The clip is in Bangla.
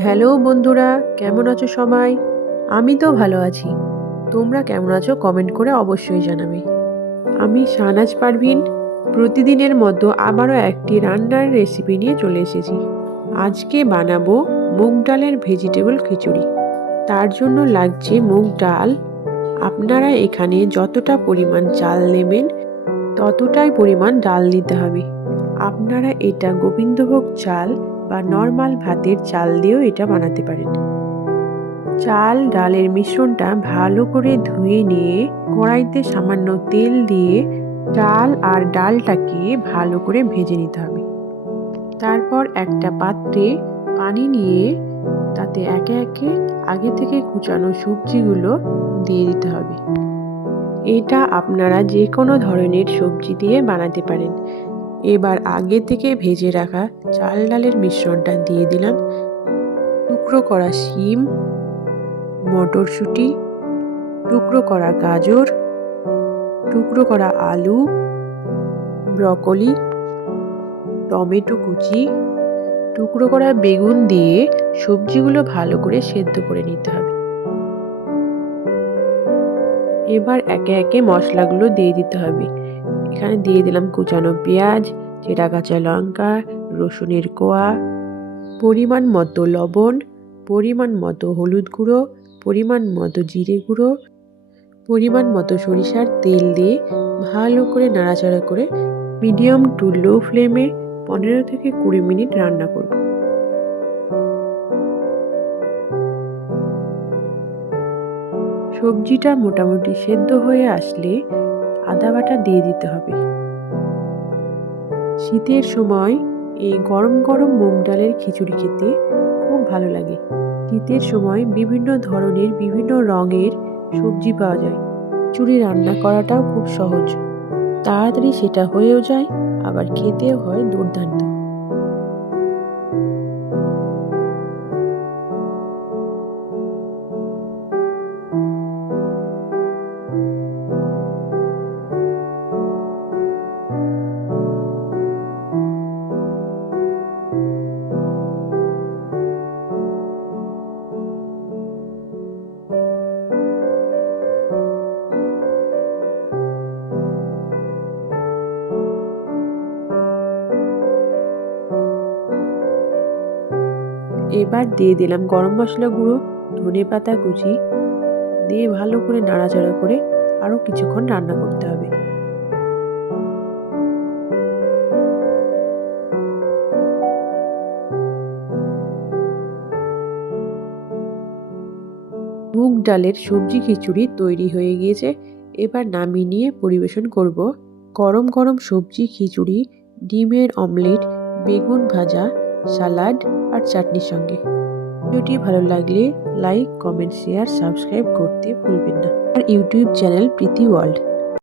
হ্যালো বন্ধুরা, কেমন আছো সবাই? আমি তো ভালো আছি। তোমরা কেমন আছো কমেন্ট করে অবশ্যই জানাবে। আমি শাহনাজ পারভিন, প্রতিদিনের মতো আবারও একটি রান্নার রেসিপি নিয়ে চলে এসেছি। আজকে বানাবো মুগ ডালের ভেজিটেবল খিচুড়ি। তার জন্য লাগছে মুগ ডাল। আপনারা এখানে যতটা পরিমাণ চাল নেবেন, ততটাই পরিমাণ ডাল নিতে হবে। আপনারা এটা গোবিন্দভোগ চাল বা নর্মাল ভাতের চাল দিয়েও এটা বানাতে পারেন। চাল, ডালের মিশ্রণটা ভালো করে ধুয়ে নিয়ে কড়াইতে সামান্য তেল দিয়ে ডাল আর ডালটাকে ভালো করে ভেজে নিতে হবে। তারপর একটা পাত্রে পানি নিয়ে তাতে একে একে আগে থেকে কুচানো সবজিগুলো দিয়ে দিতে হবে। এটা আপনারা যে কোনো ধরনের সবজি দিয়ে বানাতে পারেন। এবার আগে থেকে ভেজে রাখা চাল ডালের মিশ্রণটা দিয়ে দিলাম। টুকরো করা শিম, মটরশুঁটি, টুকরো করা গাজর, টুকরো করা আলু, ব্রকলি, টমেটো কুচি, টুকরো করা বেগুন দিয়ে সবজিগুলো ভালো করে সেদ্ধ করে নিতে হবে। এবার একে একে মশলাগুলো দিয়ে দিতে হবে। এখানে দিয়ে দিলাম কুচানো পেঁয়াজ, চেরা কাঁচা লঙ্কা রসুনের কোয়া, পরিমাণ মতো লবণ, পরিমাণ মতো হলুদ গুঁড়ো, পরিমাণ মতো জিরে গুঁড়ো, পরিমাণ মতো সরিষার তেল দিয়ে ভালো করে নাড়াচাড়া করে মিডিয়াম টু লো ফ্লেমে পনেরো থেকে কুড়ি মিনিট রান্না করব। সবজিটা মোটামুটি সেদ্ধ হয়ে আসলে আদা বাটা দিয়ে দিতে হবে। শীতের সময় এই গরম গরম মুগ ডালের খিচুড়ি খেতে খুব ভালো লাগে। শীতের সময় বিভিন্ন ধরনের বিভিন্ন রঙের সবজি পাওয়া যায়। খিচুড়ি রান্না করাটাও খুব সহজ। তাড়াতাড়ি সেটা হয়েও যায়, আবার খেতেও হয় দুর্দান্ত। এবার দিয়ে দিলাম গরম মশলা গুঁড়ো, ধনে পাতা কুচি দিয়ে ভালো করে নাড়াচাড়া করে আরও কিছুক্ষণ রান্না করতে হবে। মুগ ডালের সবজি খিচুড়ি তৈরি হয়ে গিয়েছে। এবার নামিয়ে নিয়ে পরিবেশন করব গরম গরম সবজি খিচুড়ি, ডিমের অমলেট, বেগুন ভাজা সালাড আর চাটনির সঙ্গে। ভিডিওটি ভালো লাগলে লাইক কমেন্ট শেয়ার সাবস্ক্রাইব করতে ভুলবেন না। আর ইউটিউব চ্যানেল প্রীতি ওয়ার্ল্ড।